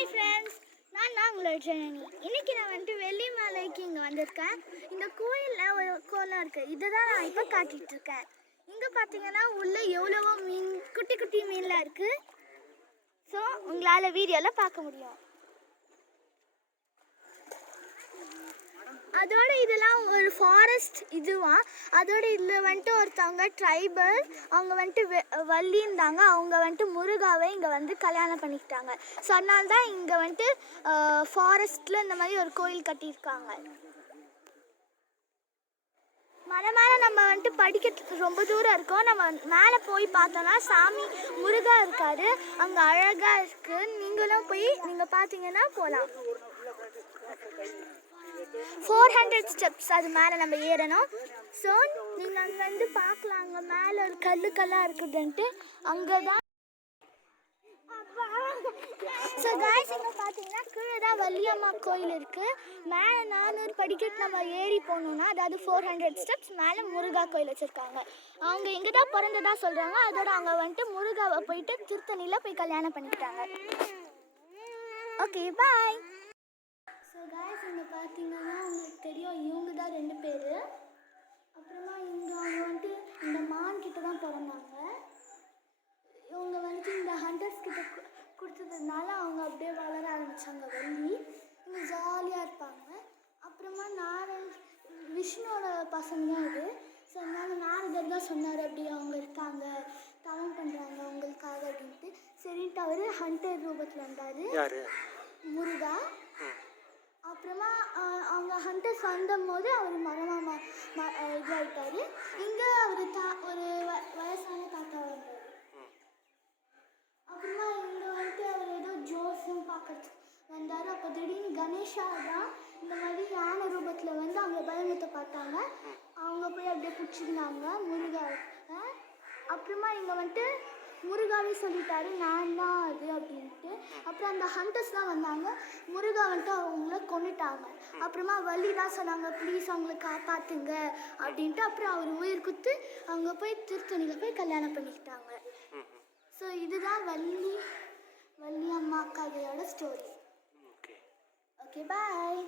Hi friends, நான் உங்களோட ஜனனி. இன்றைக்கி நான் வந்துட்டு வெள்ளிமலைக்கு இங்கே வந்திருக்கேன். இந்த கோயிலில் ஒரு கோலம் இருக்குது, இதை தான் நான் இப்போ காட்டிகிட்ருக்கேன். இங்கே பார்த்தீங்கன்னா உள்ளே எவ்வளவோ மீன், குட்டி குட்டி மீன்லாம் இருக்குது. ஸோ உங்களால் வீடியோவில் பார்க்க முடியும். அதோட இதெல்லாம் ஒரு ஃபாரஸ்ட் இதுவா. அதோட இதில் வந்துட்டு ஒருத்தவங்க ட்ரைபல், அவங்க வந்துட்டு வள்ளி இருந்தாங்க. அவங்க வந்துட்டு முருகாவை இங்கே வந்து கல்யாணம் பண்ணிக்கிட்டாங்க. ஸோ அதனால தான் இங்கே வந்துட்டு ஃபாரஸ்ட்டில் இந்த மாதிரி ஒரு கோயில் கட்டியிருக்காங்க. மலை மேலே நம்ம வந்துட்டு படிக்கிறதுக்கு ரொம்ப தூரம் இருக்கோம். நம்ம மேலே போய் பார்த்தோன்னா சாமி முருகா இருக்காரு, அங்கே அழகாக இருக்குது. நீங்களும் போய் நீங்கள் பார்த்தீங்கன்னா போகலாம். 400 ஸ்டெப்ஸ் அது மேலே நம்ம ஏறணும். ஸோ நீங்கள் அங்கே வந்து பார்க்கலாம், அங்கே மேலே ஒரு கல்லாக இருக்குதுன்ட்டு அங்கே தான். ஸோ காய்ஸ், இங்கே பார்த்தீங்கன்னா கீழே தான் வள்ளியம்மா கோயில் இருக்குது. மேலே 400 படிக்கட்டு நம்ம ஏறி போகணுன்னா, அதாவது 400 ஸ்டெப்ஸ் மேலே முருகா கோயில் வச்சுருக்காங்க. அவங்க இங்கே தான் பிறந்ததா சொல்கிறாங்க. அதோட அவங்க வந்துட்டு முருகாவை போயிட்டு திருத்தணியில் போய் கல்யாணம் பண்ணிக்கிட்டாங்க. ஓகே, பாய். ஸோ காய்ஸ், இங்கே பார்த்தீங்கன்னா உங்களுக்கு தெரியும், இவங்க தான் 2 பேர். அப்புறமா இங்கே அவங்க வந்துட்டு இந்த மான் கிட்ட தான் பிறந்தாங்க. இவங்க வந்துட்டு இந்த ஹண்டர்ஸ் கிட்ட கொடுத்ததுனால அவங்க அப்படியே வளர ஆரம்பித்தாங்க. வள்ளி இங்கே ஜாலியாக இருப்பாங்க. அப்புறமா விஷ்ணுவோட பசங்க தான் இது. ஸோ அதனால நாரதர் தான் சொன்னார், அப்படி அவங்க இருக்காங்க, தவம் பண்ணுறாங்க அவங்களுக்காக அப்படின்ட்டு. சரின்ட்டு அவர் ஹண்டர் ரூபத்தில் வந்தார், முருகா. அப்புறமா அவங்க ஹண்டர்ஸ் வந்தபோது அவர் மரமாக இதாகிட்டார். இங்கே அவர் ஒரு வயசான தாத்தா வந்தார். அப்புறமா இங்கே வந்துட்டு அவர் ஏதோ ஜோஸும் பார்க்கறதுக்கு வந்தார். அப்போ திடீர்னு கணேஷா தான் இந்த மாதிரி யானை ரூபத்தில் வந்து அவங்க பயமுத்தை பார்த்தாங்க. அவங்க போய் அப்படியே பிடிச்சிருந்தாங்க முருகாவை. அப்புறமா இங்கே வந்துட்டு முருகாவே சொல்லிட்டாரு, நான் தான் அது அப்படின்ட்டு. அப்புறம் அந்த ஹண்டர்ஸ் தான் வந்தாங்க, முருகா வந்துட்டு அவங்கள கொண்டுட்டாங்க. அப்புறமா வள்ளி தான் சொன்னாங்க, ப்ளீஸ் அவங்கள காப்பாற்றுங்க அப்படின்ட்டு. அப்புறம் அவர் உயிர் குத்து அவங்க போய் திருத்தணியில் போய் கல்யாணம் பண்ணிக்கிட்டாங்க. ஸோ இதுதான் வள்ளி அம்மா கதையோட ஸ்டோரி. ஓகே, பாய்.